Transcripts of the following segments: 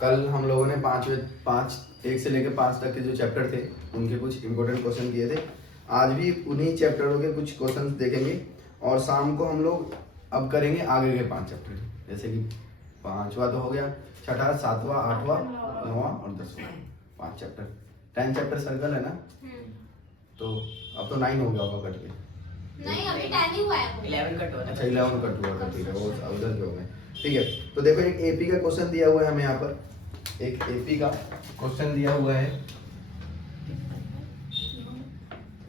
कल हम लोगों ने पाँच एक से लेकर 5 तक के जो चैप्टर थे उनके कुछ इंपॉर्टेंट क्वेश्चन किए थे। आज भी उन्हीं चैप्टरों के कुछ क्वेश्चन देखेंगे और शाम को हम लोग अब करेंगे आगे के 5 चैप्टर, जैसे कि 5वां तो हो गया, 6ठा 7वां 8वां 9वां और 10वां 5 चैप्टर। 10 चैप्टर सर्कल है ना, तो अब तो 9 हो गया होगा कट के। नहीं अभी 10 ही हुआ है। 11 कट हुआ था। अच्छा 11 कट हुआ था, ठीक है, वो उधर के हो गए। ठीक है, तो देखो एक एपी का क्वेश्चन दिया हुआ है हमें यहाँ पर, एक एपी का क्वेश्चन दिया हुआ है।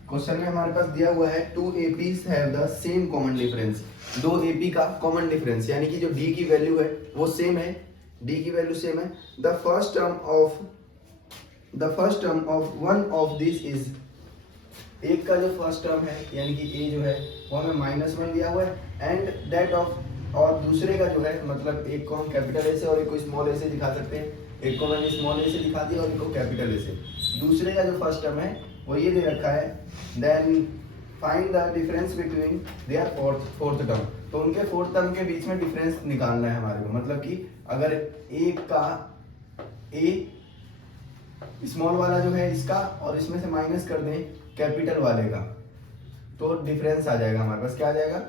क्वेश्चन में हमारे पास दिया हुआ है 2 APs have the same common difference. 2 AP का कॉमन डिफरेंस यानी कि जो D की वैल्यू है वो सेम है, D की वैल्यू सेम है। The first term of one of this is, एक का जो फर्स्ट टर्म है यानी कि A जो है वो हमें -1 दिया हुआ है, एंड दैट ऑफ, और दूसरे का जो है मतलब एक को हम कैपिटल ए से और एक को स्मॉल ए से दिखा सकते हैं। एक को मैंने स्मॉल ए से दिखा दिया और एक को कैपिटल ए से। दूसरे का जो फर्स्ट टर्म है वो ये दे रखा है, then find the difference between their fourth term. तो उनके फोर्थ टर्म के बीच में डिफरेंस निकालना है हमारे को, मतलब कि अगर एक का ए स्मॉल वाला जो है इसका और इसमें से माइनस कर दें कैपिटल वाले का, तो डिफरेंस आ जाएगा हमारे पास। क्या आ जाएगा?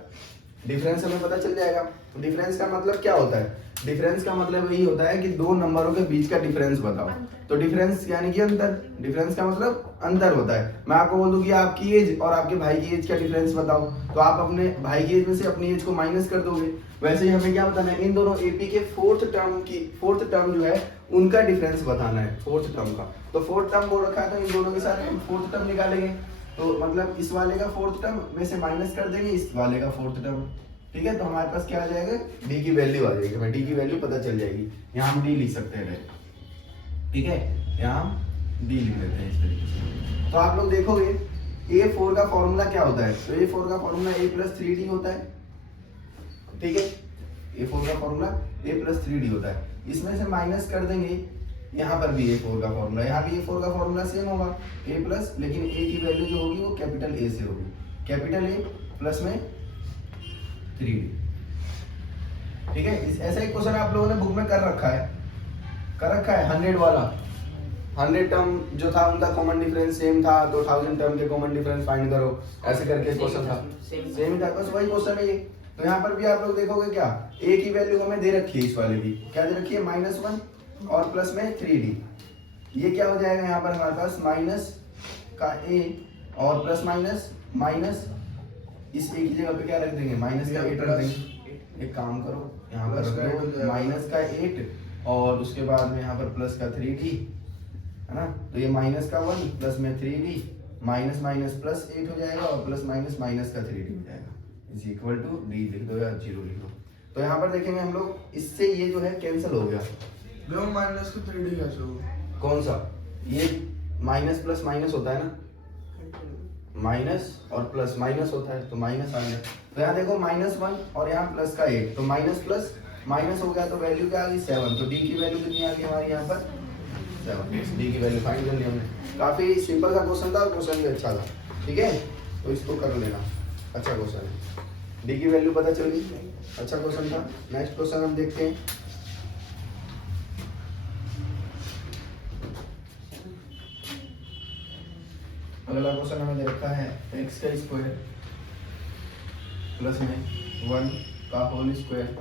डिफरेंस हमें पता चल जाएगा। डिफरेंस का मतलब क्या होता है? डिफरेंस का मतलब यही होता है कि दो नंबरों के बीच का डिफरेंस बताओ। तो डिफरेंस यानी कि अंतर, डिफरेंस का मतलब अंतर होता है। मैं आपको बोल दूं कि आपकी एज और आपके भाई की एज का डिफरेंस बताओ, तो आप अपने भाई की एज में से अपनी एज को माइनस कर दोगे। वैसे ही हमें क्या बताना है? इन दोनों एपी के फोर्थ टर्म जो है उनका डिफरेंस बताना है, फोर्थ टर्म का। तो फोर्थ टर्म बोल रखा है तो इन दोनों के साथ हम फोर्थ टर्म निकालेंगे। तो मतलब इस वाले का फोर्थ टर्म में से माइनस कर देंगे इस वाले का फोर्थ टर्म। ठीक है, तो हमारे पास क्या आ जाएगा? डी की वैल्यू आ जाएगी, हमें डी की वैल्यू पता चल जाएगी। यहाँ हम डी लिख सकते हैं, ठीक है, यहाँ हम डी लिख लेते हैं इस तरीके से। तो आप लोग देखोगे A4 का फॉर्मूला क्या होता है? तो A4 का फॉर्मूला A+3D होता है, ठीक है। A4 का फॉर्मूला A+3D होता है। इसमें से माइनस कर देंगे, यहाँ पर भी A4 का फॉर्मूला, यहाँ भी A4 का फॉर्मूला सेम होगा, A प्लस, लेकिन A की वैल्यू जो होगी वो कैपिटल A से होगी, कैपिटल A प्लस में 3D। ठीक है, ऐसा एक क्वेश्चन आप लोगों ने बुक में कर रखा है 100 वाला। 100 टर्म जो था उनका कॉमन डिफरेंस सेम था, तो 1000 टर्म के कॉमन डिफरेंस फाइंड करो, ऐसे करके क्वेश्चन था, सेम था, बस वही क्वेश्चन है ये। तो यहाँ पर भी आप लोग देखोगे क्या, A की वैल्यू हमें दे रखी है, इस वाले की क्या दे रखी है? -1 और प्लस में 3D। ये क्या हो जाएगा यहाँ पर हमारे पास? माइनस का A और प्लस माइनस इस A की जगह पे क्या रख देंगे? माइनस का 8 रख देंगे। एक काम करो, यहाँ पर रख दो माइनस का 8 और उसके बाद में यहाँ पर प्लस का 3D, है ना। तो ये माइनस का 1 प्लस में 3D, माइनस माइनस प्लस 8 हो जाएगा और प्लस माइनस का 3D हो जाएगा, इज इक्वल टू D लिख दो या 0 लिख दो। तो यहाँ पर देखेंगे हम लोग, इससे ये जो है कैंसिल हो गया। माइनस का 3D कैसे होगा? कौन सा? ये माइनस प्लस माइनस होता है ना, माइनस और प्लस माइनस होता है, तो माइनस आ गया। तो यहाँ देखो -1 और यहाँ प्लस का 8, तो माइनस प्लस माइनस हो गया, तो वैल्यू क्या आ गई? 7। तो डी की वैल्यू कितनी आ गई हमारी यहाँ पर? 7। डी की वैल्यू फाइंड कर ली हमने। काफी सिंपल सा क्वेश्चन था और क्वेश्चन भी अच्छा था, ठीक है, तो इसको कर लेना, अच्छा क्वेश्चन है। डी की वैल्यू पता चल गई, अच्छा क्वेश्चन था। नेक्स्ट क्वेश्चन हम देखते हैं। अगला क्वेश्चन हमें दे रखा है x का स्क्वायर प्लस में 1 का होल स्क्वायर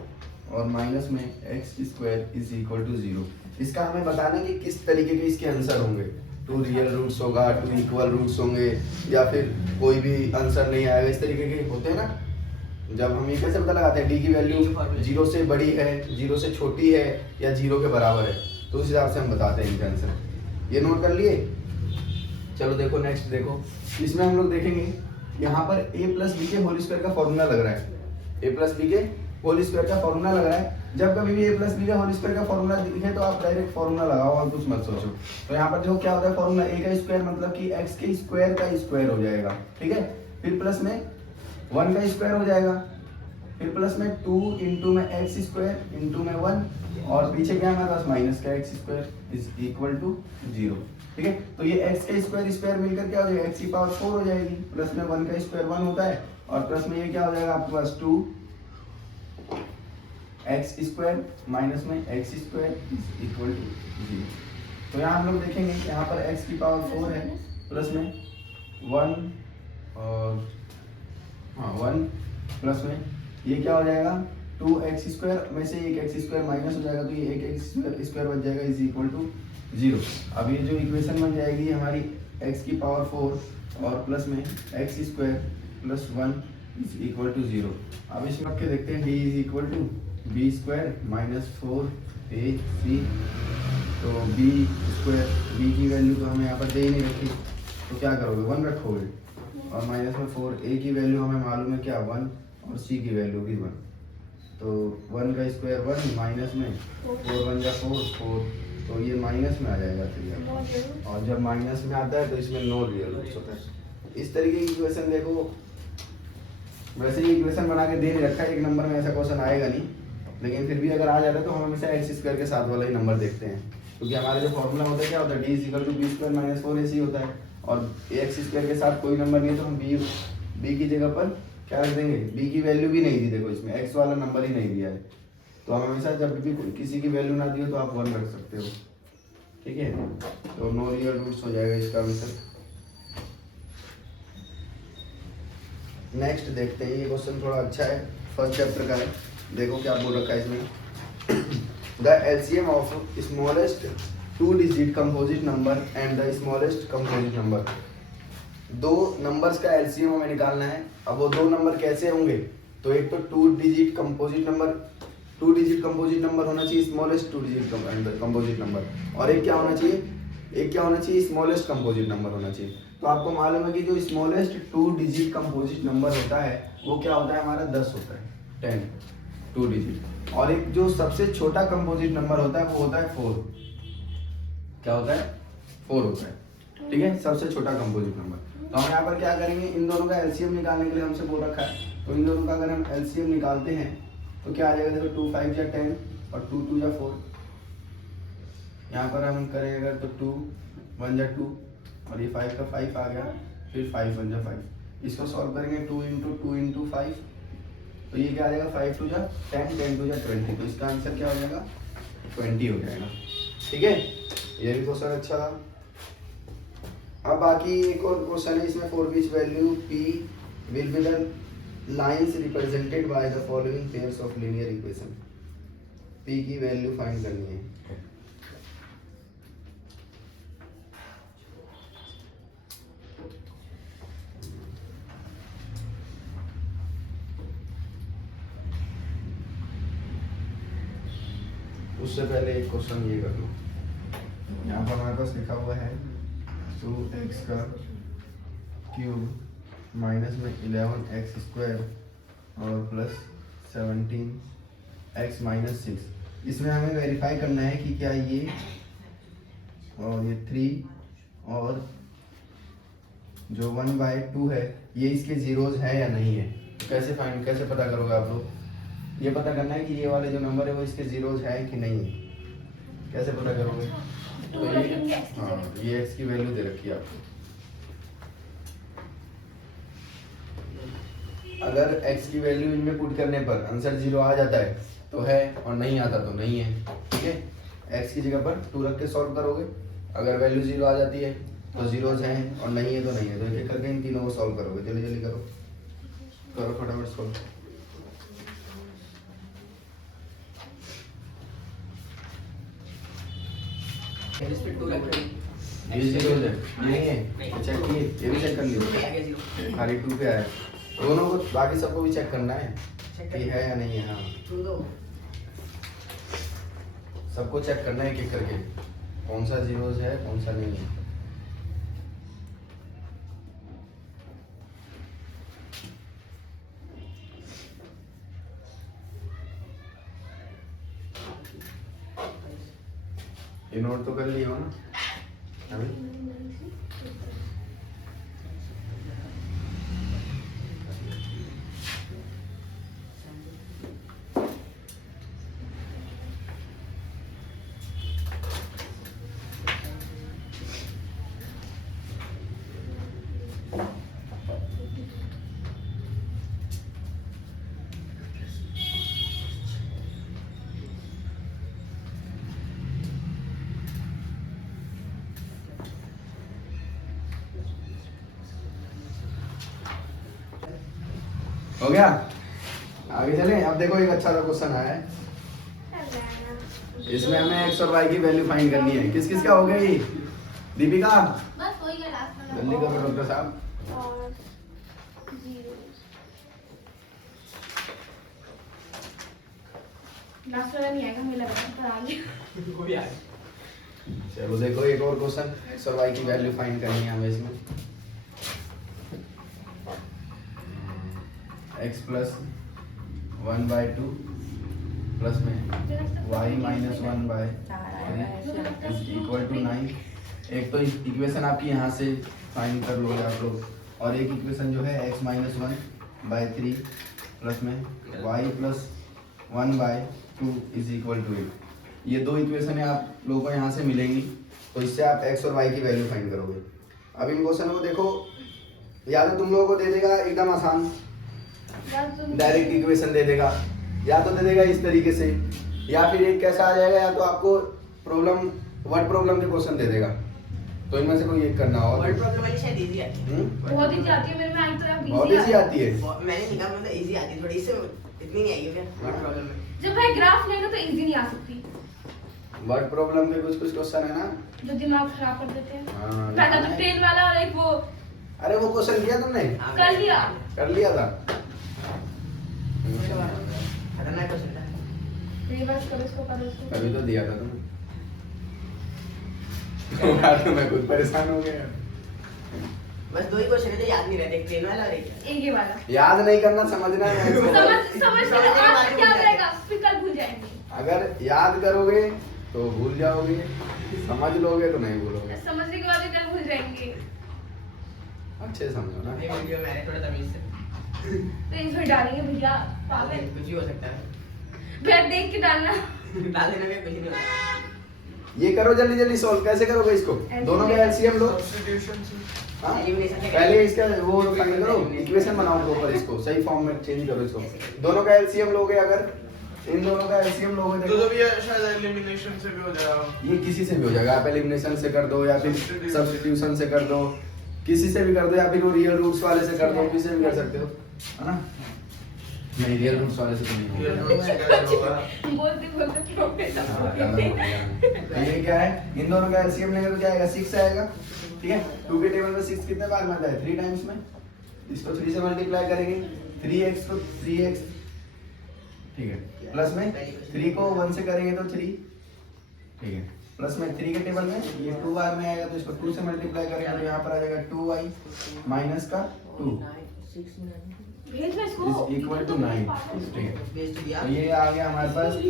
और माइनस में x square is equal to 0। इसका हमें बताना है कि किस तरीके के इसके आंसर होंगे। 2 रियल रूट्स होगा, 2 इक्वल रूट्स होंगे, या फिर कोई भी आंसर नहीं आएगा, इस तरीके के होते हैं ना। जब हम ये कैसे पता लगाते हैं? डी की वैल्यू 0 से बड़ी है, 0 से छोटी है या 0 के बराबर है, तो उस हिसाब से हम बताते हैं इनका आंसर। ये नोट कर लिए? चलो देखो नेक्स्ट देखो, इसमें हम लोग देखेंगे यहाँ पर a+b के होल स्क्वायर का फॉर्मूला लग रहा है। a+b के होल स्क्वायर का फॉर्मूला लग रहा है। जब कभी भी a+b के होल स्क्वायर का फॉर्मूला दिखे तो आप डायरेक्ट फॉर्मूला लगाओ और कुछ मत सोचो। तो यहाँ पर देखो क्या होता है फॉर्मूला, a का स्क्वायर मतलब कि x के स्क्वायर का स्क्वायर हो जाएगा, ठीक है। फिर प्लस में 1 का स्क्वायर हो जाएगा, फिर प्लस में 2 इंटू में x स्क्वायर इंटू में 1 और पीछे क्या हमारे पास? माइनस का x square is equal to 0, ठीक है। तो ये x का स्क्वायर मिलकर क्या हो जाएगा? x की पावर 4 हो जाएगी, प्लस में 1 का स्क्वायर 1 होता है और प्लस में ये क्या हो जाएगा आपके पास 2 एक्स स्क्वायर माइनस में एक्स स्क्वायर इक्वल टू 0। तो यहाँ हम लोग देखेंगे कि यहाँ पर x की पावर 4 है प्लस में 1 और हाँ 1 प्लस में ये क्या हो जाएगा 2x स्क्वायर में से एक एक्स स्क्वायर माइनस हो जाएगा तो ये एक एक्स स्क्वायर बच जाएगा इज इक्वल टू 0। अब ये जो इक्वेशन बन जाएगी हमारी x की पावर 4 और प्लस में X square plus 1 is equal to 0। अब इसमें रख के देखते हैं d is equal to B square minus 4ac। तो बी स्क्वायर बी की वैल्यू तो हमें यहाँ पर दे ही नहीं रखी तो क्या करोगे 1 रखोगे और माइनस में 4a की वैल्यू हमें मालूम है क्या 1 और c की वैल्यू भी 1। तो 1 का स्क्वायर 1 माइनस में 4 1 जा 4 तो ये माइनस में आ जाएगा फिर और जब माइनस में आता है तो इसमें नो रियल रूट्स होता है। इस तरीके की इक्वेशन देखो वैसे ही इक्वेशन बना के दे नहीं रखा है, एक नंबर में ऐसा क्वेश्चन आएगा नहीं, लेकिन फिर भी अगर आ जाता है तो हम हमेशा एक्स स्क्वायर के साथ वाला ही नंबर देखते हैं क्योंकि हमारा जो फॉर्मूला होता है क्या होता है D equal to B square minus 4ac होता है और एक्स स्क्वायर के साथ कोई नंबर नहीं है तो हम बी की जगह पर क्या रख देंगे बी की वैल्यू भी नहीं दी, देखो इसमें एक्स वाला नंबर ही नहीं दिया है तो हम हमेशा जब भी किसी की वैल्यू ना दी हो तो आप 1 रख सकते हो, ठीक है। तो नो रियल रूट्स हो जाएगा इसका आंसर। नेक्स्ट देखते हैं, ये क्वेश्चन थोड़ा अच्छा है, फर्स्ट चैप्टर का है। देखो क्या बोल रखा है इसमें, the LCM of smallest 2 digit composite number and the smallest composite number. दो नंबर्स का एलसीएम हमें निकालना है। अब वो दो नंबर कैसे होंगे, तो एक तो 2 डिजिट कंपोजिट नंबर होना चाहिए, स्मॉलेस्ट 2 डिजिट कंपोजिट नंबर, और एक क्या होना चाहिए स्मॉलेस्ट कंपोजिट नंबर होना चाहिए। तो आपको मालूम है कि जो स्मॉलेस्ट 2 डिजिट कंपोजिट नंबर होता है वो क्या होता है हमारा 10 होता है, 10 2 डिजिट, और एक जो सबसे छोटा कंपोजिट नंबर होता है वो होता है 4। क्या होता है 4 होता है, ठीक है, सबसे छोटा कंपोजिट नंबर। तो हम यहाँ पर क्या करेंगे, इन दोनों का एलसीएम निकालने के लिए हमसे बोल रखा है, तो इन दोनों का अगर हम एलसीएम निकालते हैं तो क्या आ जाएगा, देखो 2 5 या 10 और 2 2 या 4। यहाँ पर हम करेंगे अगर तो 2 1 या 2 और ये 5 का 5 आ गया, फिर 5 1 जा 5। इसको सॉल्व करेंगे 2 इंटू 5, तो ये क्या आ जाएगा 5 2 जा 10 10 2 जा 20। तो इसका आंसर क्या हो जाएगा 20 हो जाएगा, ठीक है। ये भी क्वेश्चन अच्छा था। अब बाकी एक और क्वेश्चन है इसमें, for which value p will be the lines represented by the following pairs of linear equation. p की वैल्यू फाइंड करनी है। उससे पहले एक क्वेश्चन ये कर लो, यहाँ पर हमारे पास लिखा हुआ है 2x का क्यूब माइनस में 11x स्क्वायर और प्लस 17x माइनस 6। इसमें हमें वेरीफाई करना है कि क्या ये और ये 3 और जो 1/2 है ये इसके जीरोज है या नहीं है। तो कैसे पता करोगे आप लोग, ये पता करना है कि ये वाले जो नंबर है वो इसके जीरोज है कि नहीं है। कैसे पता करोगे, तो ये हाँ ये x की वैल्यू दे रखी है आपको। अगर x की वैल्यू इनमें पुट करने पर आंसर 0 आ जाता है तो है और नहीं आता तो नहीं है, ठीक है। x की जगह पर 2 रख के सॉल्व करोगे, अगर वैल्यू 0 आ जाती है तो जीरोज हैं और नहीं है तो नहीं है। तो एक करके इन तीनों को सॉल्व करोगे, जल्दी जल्दी करो फटाफट सॉल्व। ये जीरोज है, नहीं है, चेक किए, ये भी चेक कर लियो, खाली 2 पे आया। दोनों को बाकी सबको भी चेक करना है कि है या नहीं है। हाँ सबको चेक करना है एक करके, कौन सा जीरोज है कौन सा नहीं है। ये नोट तो कर लिए हो ना अभी। हो गया, आगे चलें। अब देखो एक अच्छा सा क्वेश्चन आया है, इसमें हमें एक्स और वाई की वैल्यू फाइंड करनी है। किस किस का हो गया ये? दीपिका बस वही है लास्ट वाला। जल्दी करो डॉक्टर साहब। और 0 लास्ट वाला नहीं आएगा, मुझे लग रहा है पर आ गया। वो भी आ चलो देखो एक और क्वेश्चन, एक्स और वाई की वैल्यू फाइंड करनी है हमें इसमें। एक्स प्लस 1/2 प्लस में Y minus 1/3 is equal to 9। एक तो इक्वेशन आपकी यहाँ से फाइंड कर लोगे आप लोग, और एक इक्वेशन जो है x माइनस 1/3 प्लस में y plus 1/2 is equal to 8। ये दो इक्वेशन आप लोगों को यहाँ से मिलेंगी, तो इससे आप x और y की वैल्यू फाइंड करोगे। अब इन क्वेश्चन को देखो, या तो तुम लोगों को दे देगा एकदम आसान डायरेक्ट इक्वेशन दे देगा, या तो दे देगा इस तरीके से, या फिर एक कैसा आ जाएगा, या तो आपको प्रॉब्लम वर्ड प्रॉब्लम के क्वेश्चन दे देगा। तो इनमें से कोई एक करना होगा। वर्ड प्रॉब्लम वाली शायद इजी आती है। बहुत इजी आती है, मेरे में आई तो यार बहुत इजी आती है। मैंने नहीं कहा, मतलब इजी आती है थोड़ी, इससे इतनी नहीं आई है वर्ड प्रॉब्लम में। जब भाई ग्राफ लेगा तो इजी नहीं आ सकती, वर्ड प्रॉब्लम के कुछ कुछ क्वेश्चन है ना जो दिमाग खराब कर देते हैं। हाँ, पहला तो ट्रेन वाला और एक वो अरे वो क्वेश्चन किया तुमने? हाँ, कर लिया। कर लिया था। खतरनाक क्वेश्चन था। रिवर्स करो इसको, करो इसको। कभी तो दिया था तुमने। बाद में मैं खुद परेशान हो गया। बस दो ही क्वेश्चन थे, याद नहीं रहते, एक ट्रेन वाला और एक एक ये वाला याद नहीं करना, समझना है। समझ के आप क्या करेगा, फिर कल भूल जाएंगे। अगर याद करोगे तो भूल जाओगे, समझ लोगे तो नहीं भूलोगे। समझने के बाद भी कल भूल जाएंगे। अच्छे से समझो ना। ये वीडियो मैंने थोड़ा तमीज से तो इसमें डालेंगे भैया, पागल। कुछ भी हो सकता है। फिर देख के डालना। डाल देना में कुछ नहीं होता। ये करो जल्दी जल्दी सॉल्व। कैसे करोगे इसको? दोनों का एलसीएम लो। सब्स्टिट्यूशन से हाँ? Elimination से पहले इसका वो फाइंड करो, इक्वेशन बनाओ प्रॉपर, इसको सही फॉर्म में चेंज करो इसको। दोनों का एलसीएम लोगे, अगर इन दोनों का एलसीएम लोगे तो देखो, जब ये शायद एलिमिनेशन से भी हो जाएगा। ये किसी से भी हो जाएगा। आप एलिमिनेशन से कर दो, या फिर सब्स्टिट्यूशन से कर दो, किसी से भी कर दो, या फिर वो रियल रूट्स वाले से कर दो, किसी से भी कर सकते हो, है ना? नहीं, रियल रूट्स वाले से तो नहीं ये होगा। रूट से कैसे होगा? बोलते बोलते प्रोफेसर। हाँ, ज़्यादा बोल दिया। तो ये क्या है, इन दोनों का एलसीएम लेंगे तो क्या आएगा? 6 आएगा। ठीक है, 2 के टेबल में 6 कितने बार में आता है? 3 टाइम्स में। इसको 3 से मल्टीप्लाई करेंगे, 3x को 3x, ठीक है, प्लस में 3 को 1 से करेंगे तो 3, ठीक है, प्लस में 3 के टेबल में ये 2 बार में आएगा, तो इसको 2 से मल्टीप्लाई करेंगे तो यहाँ पर आ जाएगा 2y माइनस का 2 भेज मैं इसको। Is equal to 9। ठीक है, भेज तो दिया। तो ये आ गया हमारे पास 3x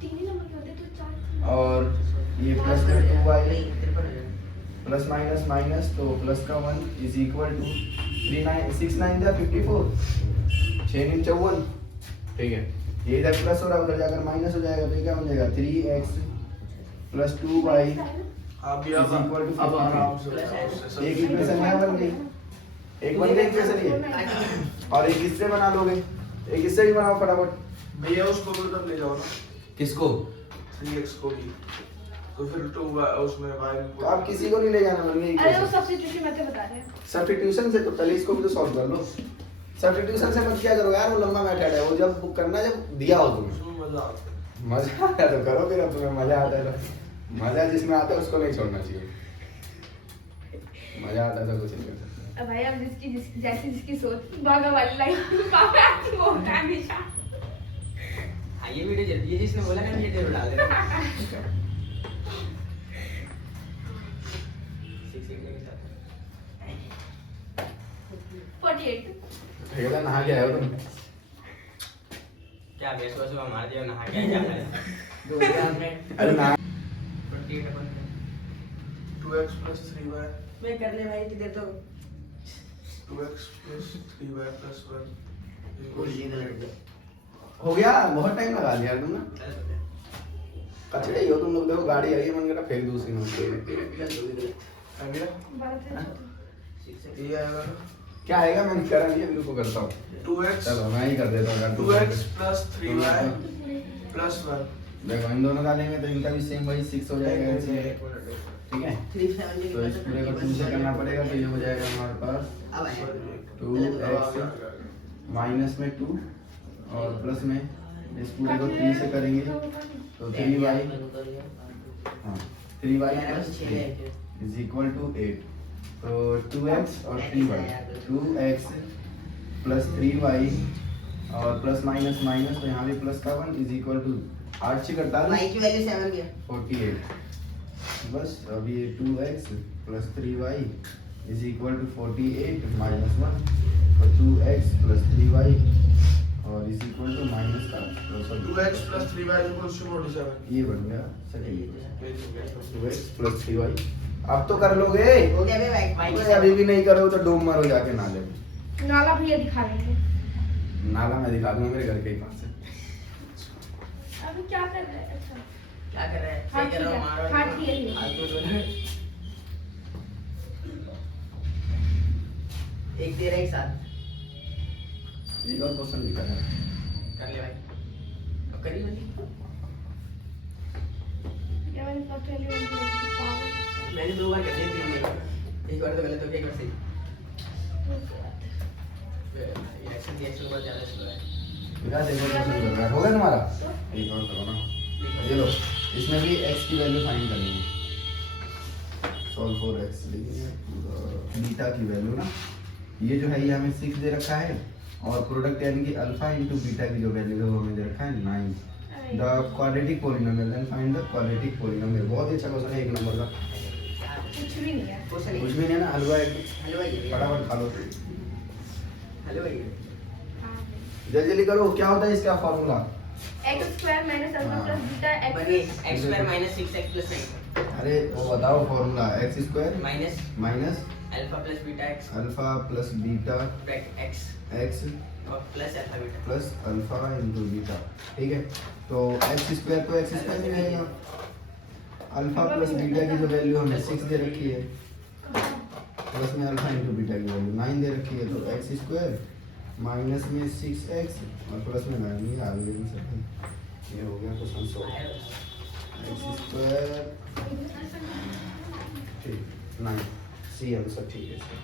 तीन ही नंबर के होते तो 4। और ये प्लस में 2y नहीं, 53 हो जाएगा। प्लस माइनस माइनस, तो प्लस का 1 इज इक्वल टू 6 9 जा 54, 6 9 54। ठीक है, ये इधर प्लस हो रहा है, उधर जाकर माइनस हो जाएगा, तो ये क्या बन जाएगा? 3x प्लस 2y आप is equal to अब आराम से Plus एक इक्वेशन यहाँ बन गई, एक बन गई इक्वेशन ये, और एक इससे बना लोगे, एक इससे भी बनाओ फटाफट। भैया उसको भी उधर ले जाओ ना, किसको? 3x को भी, तो फिर 2 उसमें y तो आप किसी को नहीं ले जाना, बन गई अरे वो इक्वेशन। सब्स्टिट्यूशन मेथड बता रहे हैं। सब्स्टिट्यूशन से तो पहले इसको भी तो सॉल्व कर लो। सब्स्टिट्यूशन से मत क्या करो यार, वो लंबा मेथड है, वो जब बुक करना जब दिया हो तुम्हें, उसमें मजा आता है। मजा आता है तो करो, फिर अब तुम्हें मजा आता है तो मजा जिसमें आता है उसको नहीं छोड़ना चाहिए। मजा आता है तो कुछ नहीं कर सकते। अब भाई अब जिसकी जैसी जिसकी सोच, बागा वाली लाइन बागा की वो होता है हमेशा। हाँ, ये वीडियो जल्दी, ये जिसने बोला ना, ये जरूर डाल देना। 48। ठेकेदार नहा के आए हो तुम? क्या बेस सुबह सुबह मार दिया, नहा के क्या है? अरे ना 28 अपन 2x plus 3y, मैं कर ले भाई, किधर तो 2x plus 3y plus 1 original हो गया, बहुत टाइम लगा दिया तुम ना। कचड़े ही हो तुम लोग। देखो गाड़ी आई है, मन करा फेंक दूसरी में। आ गया। 12 ये आएगा ना, क्या आएगा? मैंने करा नहीं, अभी रुको करता हूँ। 2x चलो मैं ही कर देता हूँ अगर 2x plus 3y plus 1। देखो इन दोनों डालेंगे तो इनका भी सेम वही 6 हो जाएगा ऐसे, ठीक है। 370 तो इस पूरे को 2 से करना पड़ेगा, तो ये हो जाएगा हमारे पास अब आया 2x माइनस में 2 और प्लस में इस पूरे को 3 से करेंगे तो 3y, हाँ 3y plus 3 is equal to 8। तो 2x और 3y, 2x प्लस 3y और प्लस माइनस माइनस, तो यहाँ भी प्लस का 1 इज इक्वल टू 8 से करता है y की वैल्यू 7 किया 48। बस अब ये 2x plus 3y is equal to 48 minus 1, तो 2x प्लस 3y और इज इक्वल टू माइनस का 2x plus 3y equals to 47. ये बन गया सेकंड 2x प्लस 3y। अब तो कर लोगे, हो गया बे y अरे अभी भी नहीं करोगे तो डूब मरो जाके नाले में। नाला भैया दिखा देंगे। नाला मैं दिखा दूंगा मेरे घर के ही पास है। अभी क्या कर रहे हैं? अच्छा क्या कर रहा है हाँ, सही कर रहा हूं ठीक है। मारो हाँ, ठीक है। हाथ को जोड़ एक दे रहा है एक साथ एक और क्वेश्चन लिखा है। कर ले भाई अब करी वाली या मैंने फर्स्ट एलिमेंट पावर मैंने 2 बार कर दी थी, एक बार तो गलत हो गया, एक बार सही। रिएक्शन बहुत ज्यादा स्लो है। बेटा देखो क्वेश्चन कर रहा है, होगा तुम्हारा? एक और करो ना, ये लो, इसमें भी x की वैल्यू फाइंड करनी है। सॉल्व फॉर x लिखेंगे बीटा की वैल्यू ना, ये जो है ये हमें 6 दे रखा है और प्रोडक्ट यानी कि अल्फा इनटू बीटा की जो वैल्यू है वो हमें दे रखा है 9। The quadratic polynomial, then find the quadratic polynomial. बहुत ही अच्छा क्वेश्चन है, 1 नंबर का। कुछ भी नहीं है। कुछ कुछ भी नहीं है ना, हलवा है, हलवा ही है फटाफट खा लो। हलवा ही है। हाँ। जल्दी जल्दी करो, क्या होता है इसका formula? x square minus alpha हाँ। प्लस बीटा बनी x x square minus 6x plus 9 अरे वो बताओ formula, x square minus minus alpha plus beta x alpha plus beta bracket x x और plus alpha beta plus alpha into beta. ठीक है, तो x square को x square में रहेगा, अल्फा प्लस बीटा की जो वैल्यू हमने 6 दे रखी है, प्लस में अल्फा इंटू बीटा की वैल्यू 9 दे रखी है, तो एक्स स्क्वायर माइनस में 6x और प्लस में 9, ये आगे नहीं सकते। ये हो गया क्वेश्चन सॉल्व। एक्स स्क्वायर ठीक 9, सी आंसर ठीक है इसका।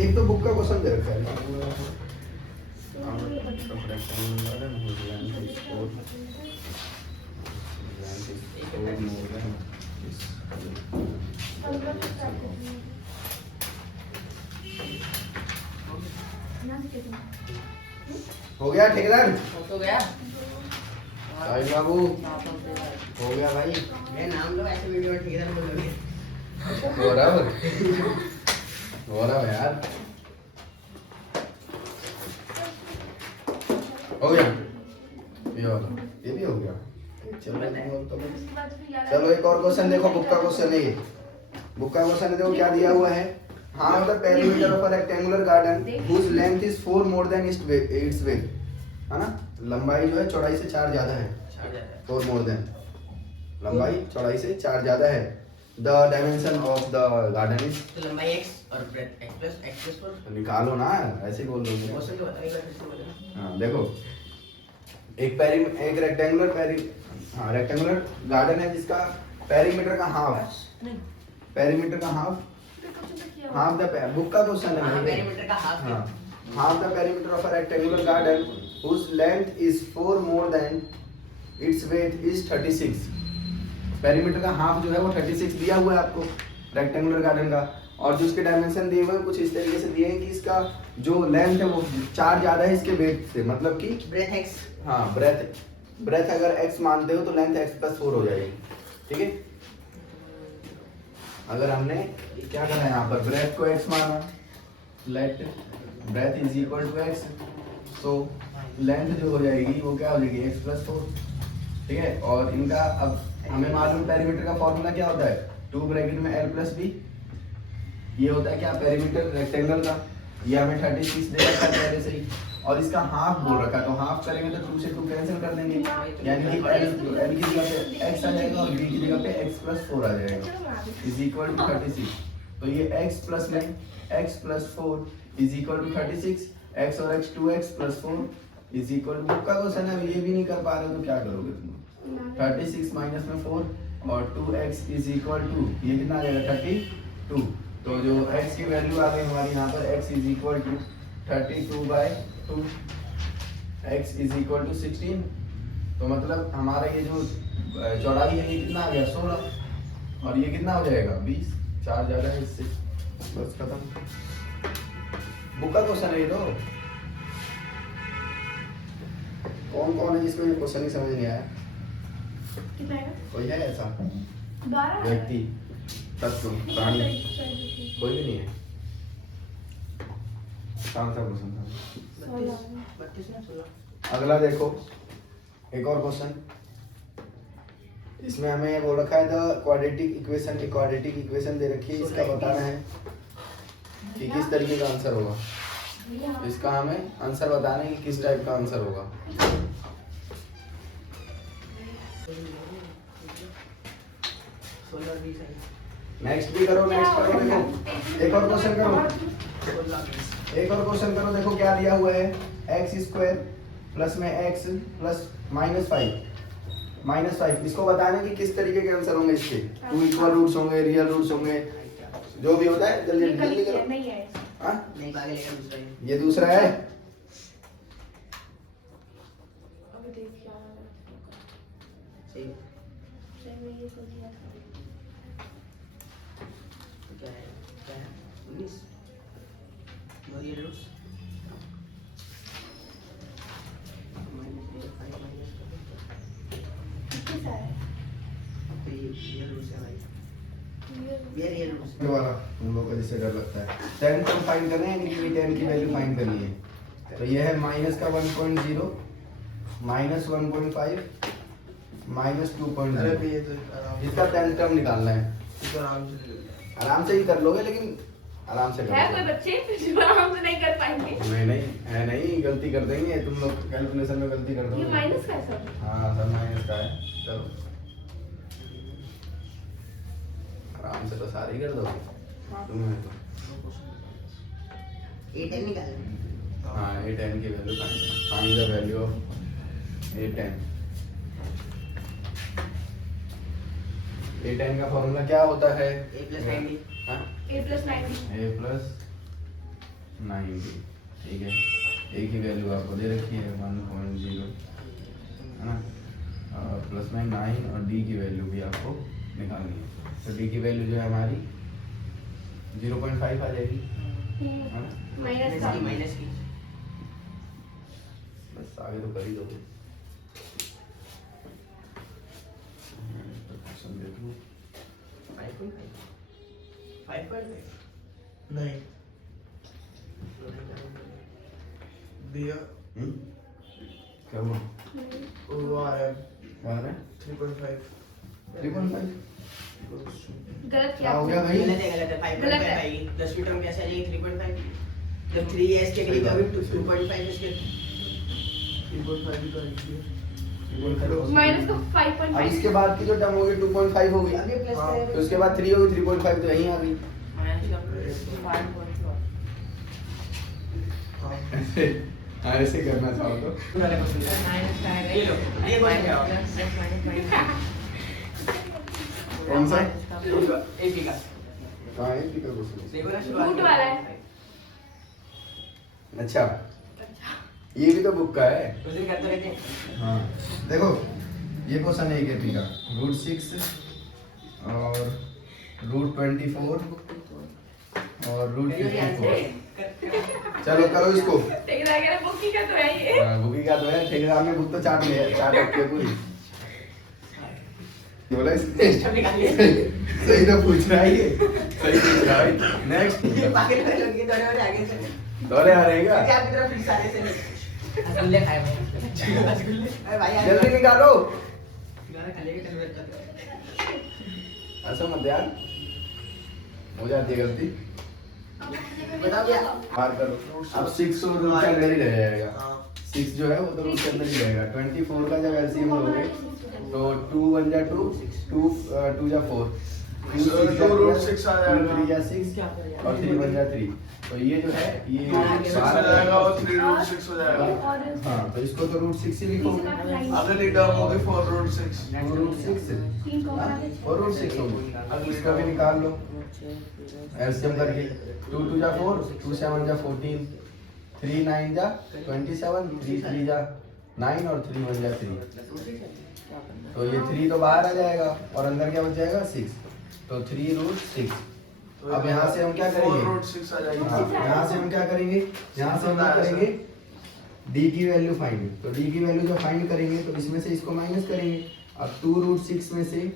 एक तो बुक का क्वेश्चन दे रखा है हो गया ठेकेदार? तो गया साहिल बाबू हो गया भाई। मेरा नाम लो ऐसे वीडियो में ठेकेदार बोलोगे हो रहा है यार। हो गया ये भी हो गया। चलो एक और क्वेश्चन देखो, बुक का क्वेश्चन है ये। बुक का क्वेश्चन देखो क्या दिया हुआ है। हाँ the perimeter of a rectangular garden whose length is 4 more than its width, है ना? लंबाई जो है चौड़ाई से 4 ज्यादा है। 4 मोर देन, लंबाई चौड़ाई से 4 ज्यादा है। The dimension of the garden is, तो लंबाई x और ब्रेथ x प्लस 4 निकालो ना, ऐसे ही बोल दो। क्वेश्चन तो बता एक बार फिर से बोलो। हाँ देखो, एक रेक्टेंगुलर गार्डन है जिसका पेरीमीटर का हाफ द बुक का क्वेश्चन है हां भाई। पेरीमीटर का हाफ है। Half the perimeter of a rectangular garden whose length is 4 more than its width is 36। Perimeter का हाफ जो है वो 36 दिया हुआ है आपको रेक्टेंगुलर गार्डन का, और जो इसके डायमेंशन दिए हुए हैं कुछ इस तरीके से दिए हैं कि इसका जो लेंथ है वो 4 ज्यादा है इसके वेट से, मतलब कि ब्रेथ x हाँ ब्रेथ अगर x मानते हो तो लेंथ x प्लस 4 हो जाएगी। ठीक है, अगर हमने क्या करा है यहाँ पर ब्रेथ को x माना, let breadth is equal to x, तो लेंथ जो हो जाएगी वो क्या हो जाएगी x प्लस 4। ठीक है, और इनका अब हमें मालूम पेरीमीटर का फॉर्मूला क्या होता है, 2 ब्रैकेट में l प्लस b। ये होता है क्या पेरीमीटर रेक्टेंगल का, ये हमें 36 दे रखा है पहले से ही, और इसका हाफ बोल रखा है, तो हाफ करेंगे तो 2 से 2 कैंसिल कर देंगे, यानी कि l की जगह पे x आ जाएगा और b की जगह पे x प्लस 4 आ जाएगा इज इक्वल टू 36। तो ये x प्लस में x plus 4 is equal to 36, x और x 2x plus 4 is equal to, book का क्वेश्चन है, ये भी नहीं कर पा रहे हो तो क्या करोगे तुम? 36 माइनस में 4 और 2x इज इक्वल टू, ये कितना आ जाएगा 32, तो जो x की वैल्यू आ गई हमारी यहाँ पर x is equal to 32/2, x is equal to 16। तो मतलब हमारा ये जो चौड़ाई है ये कितना आ गया 16, और ये कितना हो जाएगा 20, 4 ज़्यादा है इससे, बस खत्म। बुक का क्वेश्चन है ये तो। कौन कौन है जिसको ये क्वेश्चन ही समझ नहीं आया? कितना है? कोई है ऐसा 12 व्यक्ति, तत्व, प्राणी? कोई भी नहीं है। कौन सा क्वेश्चन था? 32 ना 16। अगला देखो, एक और क्वेश्चन। इसमें हमें वो रखा है द क्वाड्रेटिक इक्वेशन, एक क्वाड्रेटिक इक्वेशन दे रखी है, इसका बताना है कि किस तरीके का आंसर होगा। इसका हमें आंसर बताना है कि किस टाइप का आंसर होगा। 16 और 20 है। नेक्स्ट भी करो, नेक्स्ट करो। देखो एक और क्वेश्चन करो, 16 20। एक और क्वेश्चन करो। देखो क्या दिया हुआ है, एक्स स्क्वायर प्लस में एक्स प्लस -5। इसको बताना कि किस तरीके के आंसर होंगे इसके। 2 इक्वल रूट्स होंगे, रियल रूट्स होंगे, जो भी होता है। जल्दी जल्दी करो। नहीं है हाँ नहीं आगे लेकर दूसरा है। ये दूसरा है। अभी देख क्या आ रहा सही है। है। सही में ये सोच रहा था। तो क्या है 19 दो रियल रूट्स किस है? तो ये रियल रूट्स है भाई। ये रियल रूट्स ये वाला उन लोगों को जिससे डर लगता है। 10 को फाइंड करना है, यानी कि 10 की वैल्यू फाइंड करनी है। तो ये है माइनस का 1.0, -1.5, -2.0। इसका 10 टर्म निकालना है। आराम से ही कर लोगे, लेकिन आराम से है कोई कर। बच्चे जो आराम से नहीं कर पाएंगे? नहीं है, नहीं गलती कर देंगे तुम लोग, कैलकुलेशन में गलती कर ये दोगे। माइनस का है सब। हाँ सब माइनस का है। चलो आराम से तो सारे ही कर दोगे तुम्हें तो। 8 10 निकालना। हाँ A10 की value find the value of A10। A10 का फॉर्मूला क्या होता है? A plus 90। हाँ A plus 90। A+90। ठीक है, A की वैल्यू आपको दे रखी है 1.0, है ना, प्लस में 9, और D की वैल्यू भी आपको निकालनी है। तो D की वैल्यू जो है हमारी 0.5 आ जाएगी, है ना। माइनस का। माइनस की बस आगे तो कर ही दोगे। देख लो 5.5 नहीं दिया क्या हुआ? वो आ रहा है क्या है 3.5 3.5? गलत क्या किया। हो गया भाई? गलत है 5.5 गलत है। आएगी। 10वीं टर्म कैसे आ जाएगी 3.5? जब 3 है इसके लिए कभी 2.5 इसके 3.5 ही करेंगे। माइनस का अब 5.5। इसके बाद की जो टर्म होगी 2.5 होगी, अभी प्लस हाँ। करेंगे तो उसके बाद 3 होगी, 3.5 तो यहीं आ गई। माइनस का 5.5 ऐसे ऐसे करना चाहो तो माइनस का है ये लो ये क्वेश्चन क्या होगा कौन सा? एक ही का कहाँ है ठीक है क्वेश्चन? देखो ना शुरुआत रूट वाला है। अच्छा ये भी तो बुक का है। उस दिन करते रहते हैं। हाँ देखो ये क्वेश्चन है KP का, √6 और √24 और √54। चलो करो इसको। ठेकेदार कह रहा बुक की का तो है ये। बुकी का तो है, ठेकेदार में बुक तो चाट रखी है पूरी। बोला सब निकाल लिए। सही तो पूछ रहा है ये, सही पूछ रहा है। नेक्स्ट ये पागल वाले लोग ये दौरे वाले आगे से दौरे आ रहेगा। क्योंकि आपकी तरफ फिर सारे से रसगुल्ले खाए भाई रसगुल्ले अरे भाई आज जल्दी निकालो। गाना खा लेके चल जाता ऐसा मत यार, हो जाती है गलती। बताओ क्या बाहर करो। अब 6 और रूट के अंदर ही रह जाएगा। 6 जो है वो तो रूट के अंदर ही रहेगा। 24 का जब एलसीएम लोगे तो 2 1 जा 2, 2 2 जा 4, 2 रूट 6 आ जाएगा। 3 या 6 और 3 1 जा 3। तो ये जो है ये 6 हो जाएगा और 3 रूट 6 हो जाएगा। और हाँ, तो इसको तो रूट 6 ही लिखो। अगली टर्म होगी 4 रूट 6। 4 रूट 6 तीन को बना दे। और रूट 6 होगी। इसका भी निकाल लो एलसीएम करके। 2 2 जा 4, 2 7 जा 14, 3 9 जा 27, 3 3 जा 9 और 3 1 जा 3। तो ये 3 तो बाहर आ जाएगा और अंदर क्या बच जाएगा 6। तो 3 रूट 6। अब यहाँ से हम क्या 4 करेंगे? रूट 6 आ जाएगी। हाँ, यहाँ से हम क्या करेंगे? यहाँ से हम क्या करेंगे? d की वैल्यू फाइंड। तो d की वैल्यू जब फाइंड करेंगे तो इसमें से इसको माइनस करेंगे। अब 2 रूट 6 में से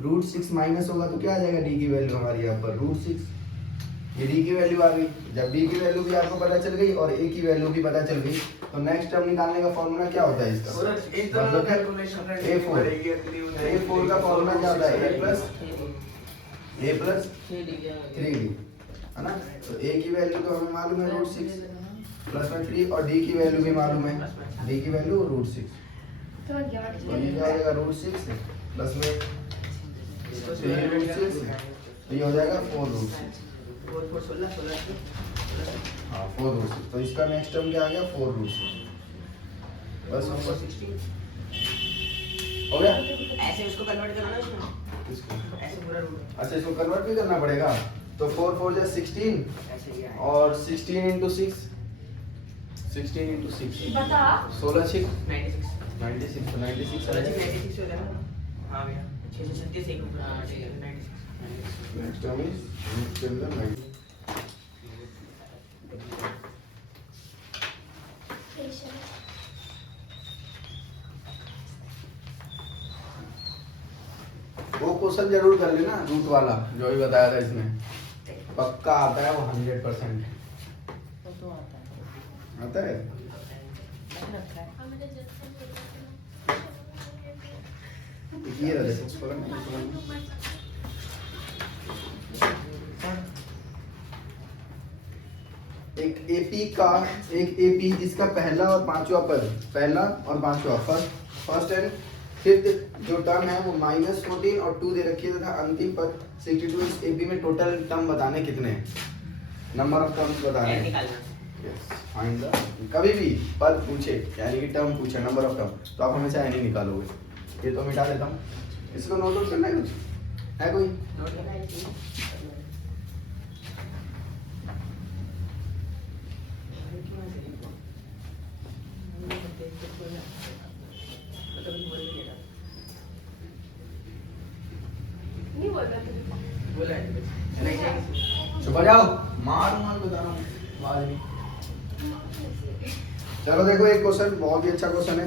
रूट 6 माइनस होगा तो क्या आ जाएगा d की वैल्यू हमारी यहाँ पर रूट 6। ये d की वैल्यू आ गई। जब d की वैल्यू भी आपको पता चल गई और a की वैल्यू भी पता चल गई तो नेक्स्ट टर्म निकालने का फॉर्मूला क्या होता है इसका? इस तरह कैलकुलेशन करनी A4 पड़ेगी, अगली हो जाएगी। A4 का फॉर्मूला क्या होता है? a प्लस 3d, है ना? तो a की वैल्यू तो हमें मालूम है रूट 6 प्लस में 3 और d की वैल्यू भी मालूम है। d की वैल्यू रूट 6। तो यार तो ये क्या हो जाएगा रूट 6 प्लस में 3 रूट 6, तो ये हो जाएगा 4 रूट 6। 4 16 16 हाँ 4 रूट 6। तो इसका नेक्स्ट टर्म क्या आ गया 4 रूट 6। बस हो 16 हो गया। ऐसे उसको कन्वर्ट करना है उसमें इसको ऐसे पूरा रूट अच्छा इसको कन्वर्ट भी करना पड़ेगा। तो 4 4 जा 16 ऐसे ही आया और 16 into 6 16 into 6 बता 16 6 96 96 तो 96 आ 16 जाएगा। 96 हो जाएगा ना। हाँ भैया 637 एक ऊपर हाँ ठीक है 96 नेक्स्ट टर्म इज रूट के अंदर 90। वो क्वेश्चन जरूर कर लेना रूट वाला जो भी बताया था इसमें। पक्का आता है वो 100%। तो आता है आता है। रखा है हमें तो जस्ट ये रहा देखो इसको करना। एक एपी का एक एपी जिसका पहला और पांचवा पद, पहला और पांचवा फर्स्ट एंड फिफ्थ जो टर्म है वो -14 और 2 दे रखी है तथा अंतिम पद 62। इस एपी में टोटल टर्म बताने कितने हैं? नंबर ऑफ टर्म्स बताने ऐड हैं। निकालना यस फाइंड द। कभी भी पद पूछे यानी कि टर्म पूछे नंबर ऑफ टर्म तो आप हमेशा एन ही निकालोगे। ये तो मिटा देता हूँ। इसको नोट आउट करना है कुछ है कोई? नोट करना है इसको नहीं बोल रहा तू। बोला है चुप हो जाओ। मार बता रहा हूँ आवाज नहीं। चलो देखो एक क्वेश्चन बहुत ही अच्छा क्वेश्चन है।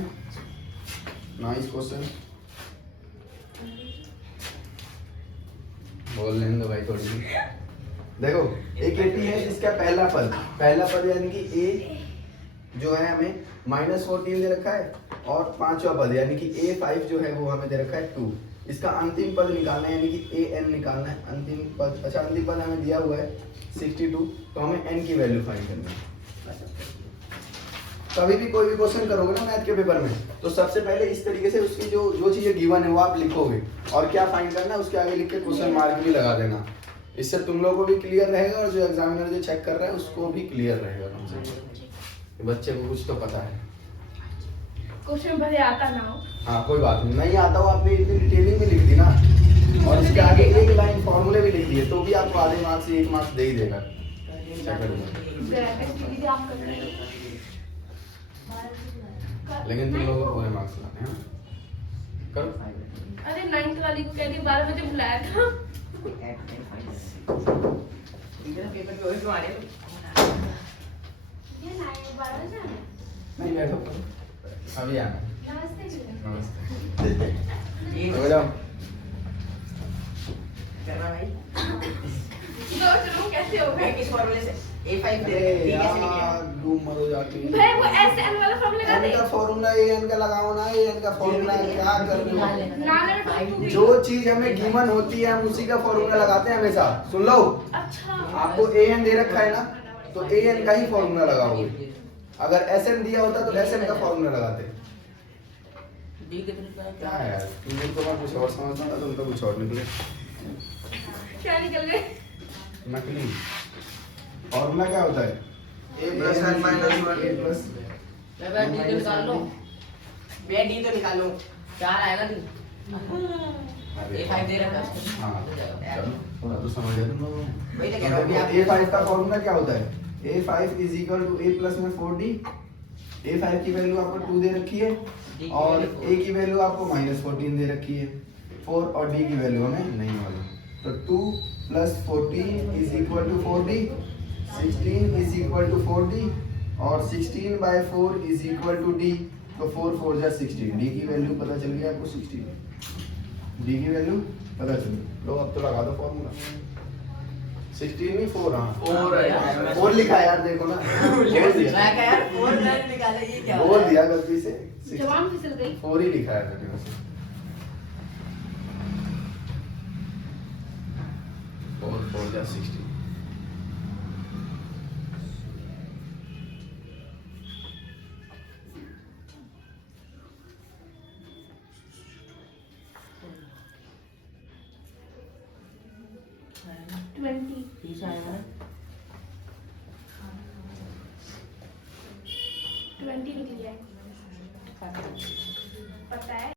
Nice question. बोल लेने दो भाई थोड़ी सी। देखो एक एपी है जिसका पहला पद यानी कि ए जो है हमें -14 दे रखा है और पांचवा पद यानी कि A5 जो है वो हमें दे रखा है 2। इसका अंतिम पद निकालना है यानी कि AN निकालना है। अंतिम पद अच्छा अंतिम पद हमें दिया हुआ है 62 तो हमें n की वैल्यू फाइंड करनी है। कभी भी कोई भी क्वेश्चन करोगे ना मैथ के पेपर में तो सबसे पहले इस तरीके से उसकी जो चीजें गिवन है वो आप लिखोगे और क्या फाइंड करना है उसके आगे लिख के क्वेश्चन मार्क भी लगा देना। इससे तुम लोगों को भी क्लियर रहेगा और जो एग्जामिनर जो चेक कर रहा है उसको भी क्लियर रहेगा कम से कम। बच्चे को कुछ तो पता है। क्वेश्चन भले आता ना हो। हाँ कोई बात नहीं आता हो आपने इतनी डिटेलिंग में लिख दी ना और इसके आगे एक लाइन फॉर्मूले भी लिख दिए तो भी आपको आधे मार्क्स से 1 मार्क्स दे ही देगा। ब्रैकेट भी आप कर रहे हो। लेकिन तुम लोगों को पूरे मार्क्स लाने हैं। करो। अरे 9th वाली को कह दी 12 बजे बुलाया था। इधर पेपर पे वही क्यों आ रहे हो ये ना 12 बजे आना है? नहीं बैठो अभी आना। नमस्ते जी। नमस्ते। ये हो जाओ। करना भाई सोच रहा हूँ कैसे हो मैं गए। किस फॉर्मूले से A5 दे अरे ये कैसे लिखा यार डूब मरो जाके। भाई वो SN वाला फॉर्मूला लगा दे। एन का फॉर्मूला एन का लगाओ ना एन का फॉर्मूला क्या कर रहे हो? ना मेरा टू जो चीज हमें गिवन होती है हम उसी का फॉर्मूला लगाते हैं हमेशा। सुन लो अच्छा आपको एन दे रखा है ना तो एन का ही फॉर्मूला लगाओगे। अगर एसएन दिया होता तो एसएन का फॉर्मूला लगाते। D कितने का क्या है यार तुम तो मैं कुछ और समझता था तुम तो कुछ और निकले। क्या निकल गए? नकली फॉर्मूला क्या होता है A plus and minus one. a plus मैं डी तो निकाल लो, मैं डी तो निकाल लो, 4 आएगा डी। A5 दे रखा है उसको। हाँ हो जाएगा। चलो थोड़ा तो समझ गए तुम लोग वही तो कह रहा हूँ अभी आप। A5 का फॉर्मूला क्या होता है A5 is equal to A plus में 4D। A5 की वैल्यू आपको 2 दे रखी है और A की वैल्यू आपको -14 दे रखी है। 4 और D की वैल्यू हमें नहीं मालूम, तो 2 plus 14 is equal to 4D, 16 is equal to 4D और 16/4 इज इक्वल टू D। तो 4 4 जा 16, D की वैल्यू पता चल गई आपको 16, D की वैल्यू पता चल गई। लो अब तो लगा दो फॉर्मूला 16 नहीं 4 हाँ 4 है। 4 लिखा है यार देखो ना बोल मैं दिया क्या यार 4 लाइन निकाला ये क्या हो बोल रहा है? दिया गलती से जवान फिसल गई। 4 ही लिखा है मैंने वैसे 4 4 जा 16 20 पीछे आएगा ना? 20 निकल जाए। पता है